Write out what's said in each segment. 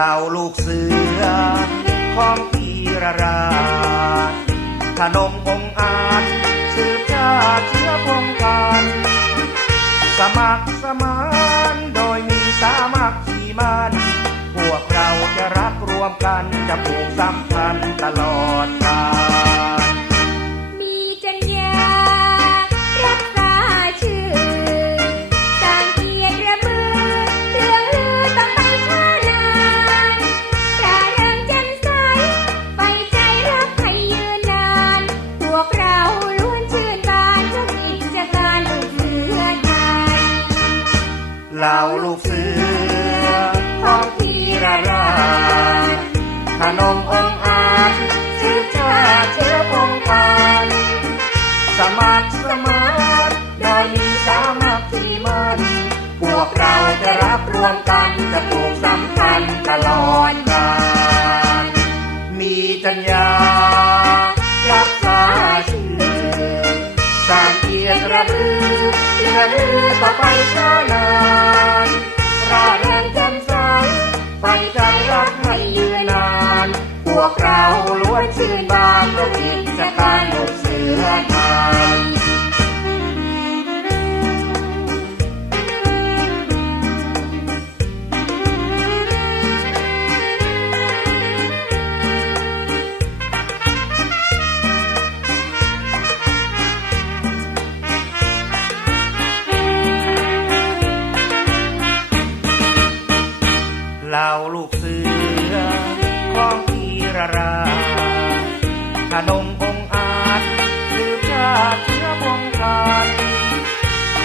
เราลูกเสือ ของพีรราชขนมองอาจสืบชาติเชื้อพงกันสมัครสมานโดยมีสามัคคีมันพวกเราจะรักรวมกันจะผูกสัมพันธ์ตลอด นมองอาจสืบชาติเชื้อพงพันสมัครสมานโดยมีสามัคคีมันพวกเราจะรับรวมกันจะปลูกสัมพันธ์ตลอดกาลมีจัญญารักษาชื่อสร้างเกียรติระลือเลือลือต่อไปช้านานราเริงแจ่มใสไฟใจรัก วกเราล้วนชื่นบานเพราะกิจการลูกเสือไทย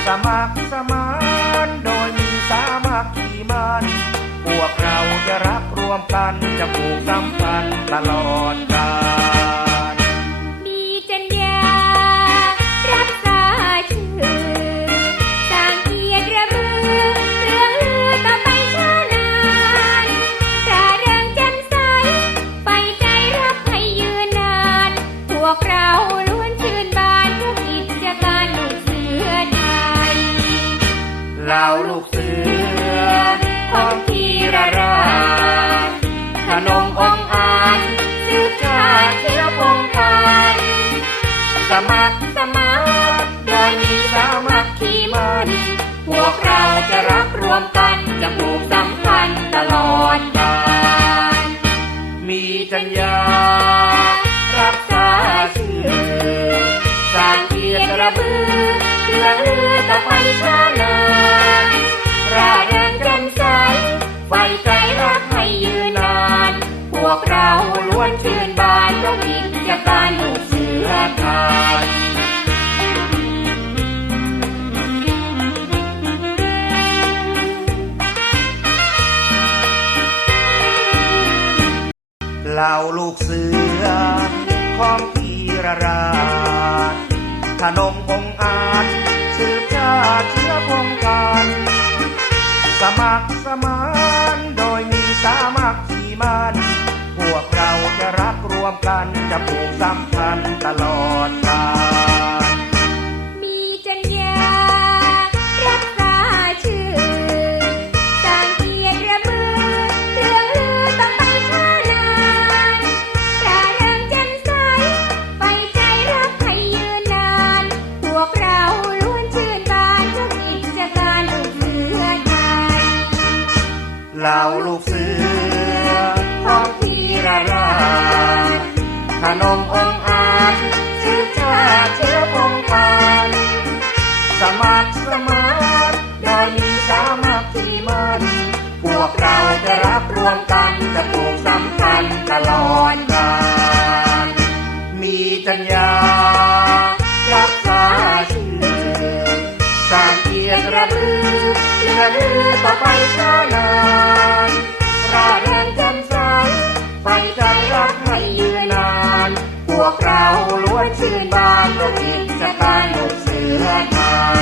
สมัครสมานโดยมีสามัคคีมันพวกเราจะรักรวมกันจะผูกสัมพันธ์ตลอดกาล ข่าลูกเสือของพีระราชขนมองอาจสืบชาเชื้อพงพันสมัครสมานโดยมีสามัคคีมันพวกเราจะรักรวมกันจะผูกสัมพันธ์ตลอดกาลมีจัญญารักษาชื่อสางเกียรติระเบือ เพื่อลือต่อไปช้านาร่าเริงแจ่มใสไฟใจรักให้ยืนนาน พวกเราล้วนชื่นบานเพราะกิจการลูกเสือไทยเหล่าลูกเสือของพีรราชขนม จะผูกสัมพันธ์ตลอด ข พวกเราล้วนชื่นบานเพราะกิจกายลูกเสือนา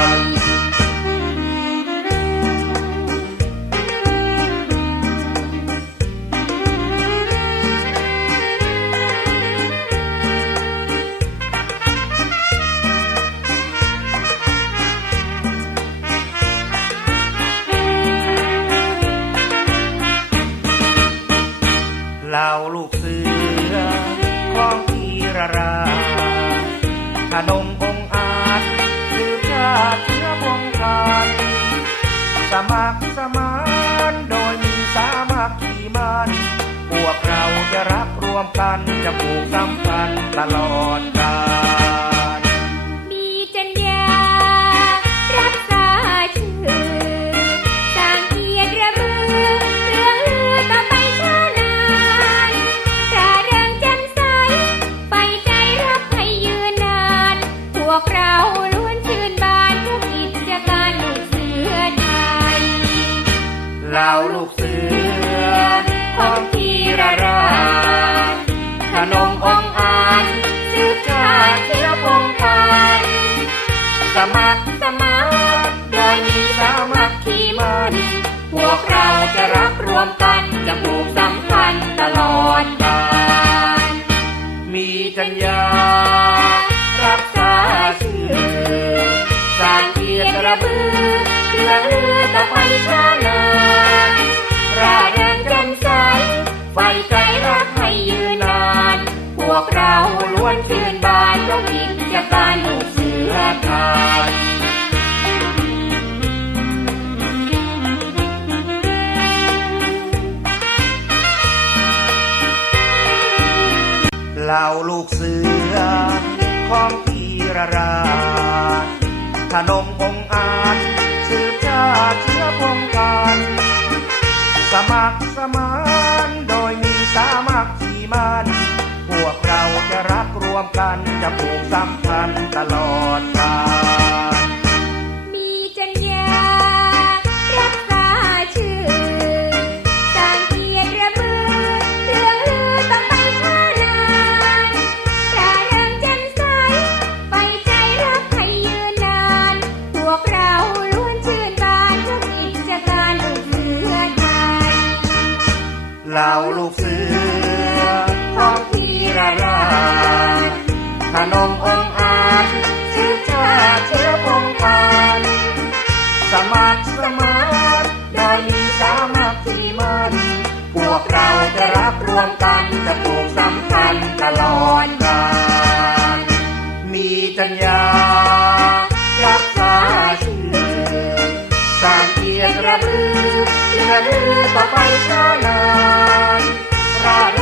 ขนมองอาจสืบชาติเชื้อพงคันสมัครสมานโดยมีสามัคคีมันพวกเราจะรักรวมกันจะผูกสัมพันธ์ตลอดกาล ล้วนชื่นบานทุกกิจการลูกเสือไทยเราลูกเสือของทีระราชขนมองอาจสืบชาติเชื้อพงกันสมัครสมานโดยมีสามัคคีมันพวกเราจะรักรวมกันจะผูกสัมพันธ์ตลอดกาลมีจัญญา รื่องลือต่อไปช้าลานร่าเริงจ่มใสไฟใจรักให้ยืนนาน พวกเราล้วนชื่นบานเพราะกิจการลูกเสือไทยเหล่าลูกเสือของพีรราชขนม มัครสมานโดยมีสามัคคีมัน พวกเราจะรักรวมกันจะผูกสัม เหล่าลูกเสือของพีระราชขนมองอาจสืบชาเชื้อพงกันสมัครสมานโดยมีสามัคคีมันพวกเราจะรักรวมกันจะผูกสัมพันธ์ตลอดกาลมีจัญญา เลื่อนลือต่อไปชานานรา